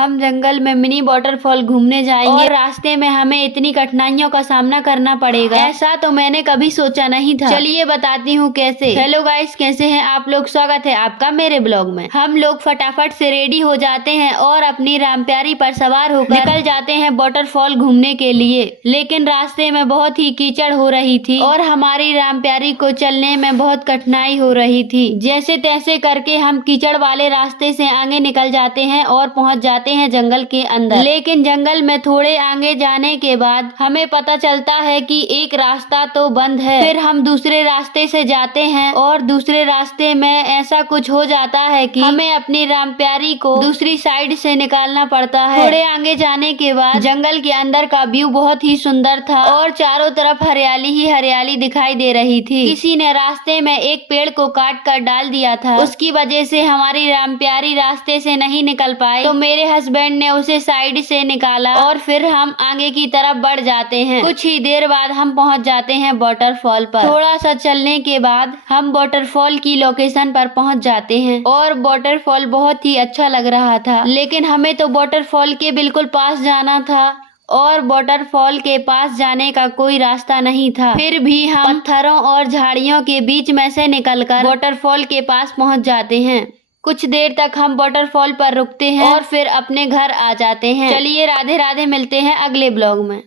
हम जंगल में mini waterfall घूमने जाएंगे और रास्ते में हमें इतनी कठिनाइयों का सामना करना पड़ेगा, ऐसा तो मैंने कभी सोचा नहीं था। चलिए बताती हूँ कैसे। हेलो गाइस, कैसे हैं आप लोग? स्वागत है आपका मेरे ब्लॉग में। हम लोग फटाफट से रेडी हो जाते हैं और अपनी रामप्यारी पर सवार होकर निकल जाते हैं वाटरफॉल घूमने के लिए। लेकिन रास्ते में बहुत ही कीचड़ हो रही थी और हमारी रामप्यारी को चलने में बहुत कठिनाई हो रही थी। जैसे तैसे करके हम कीचड़ वाले रास्ते से आगे निकल जाते हैं और पहुंच जाते हैं जंगल के अंदर। लेकिन जंगल में थोड़े आगे जाने के बाद हमें पता चलता है कि एक रास्ता तो बंद है। फिर हम दूसरे रास्ते से जाते हैं और दूसरे रास्ते में ऐसा कुछ हो जाता है कि हमें अपनी रामप्यारी को दूसरी साइड से निकालना पड़ता है। थोड़े आगे जाने के बाद जंगल के अंदर का व्यू बहुत ही सुंदर था और चारों तरफ हरियाली ही हरियाली दिखाई दे रही थी। किसी ने रास्ते में एक पेड़ को काट कर डाल दिया था, उसकी वजह से हमारी रामप्यारी रास्ते से नहीं निकल पाए। तो मेरे हस्बैंड ने उसे साइड से निकाला और फिर हम आगे की तरफ बढ़ जाते हैं। कुछ ही देर बाद हम पहुंच जाते हैं वाटरफॉल पर। थोड़ा सा चलने के बाद हम वाटरफॉल की लोकेशन पर पहुंच जाते हैं और वाटरफॉल बहुत ही अच्छा लग रहा था। लेकिन हमें तो वाटरफॉल के बिल्कुल पास जाना था और वाटरफॉल के पास जाने का कोई रास्ता नहीं था। फिर भी हम पत्थरों और झाड़ियों के बीच में से निकलकर वाटरफॉल के पास पहुंच जाते हैं। कुछ देर तक हम वाटरफॉल पर रुकते हैं और फिर अपने घर आ जाते हैं। चलिए राधे राधे, मिलते हैं अगले ब्लॉग में।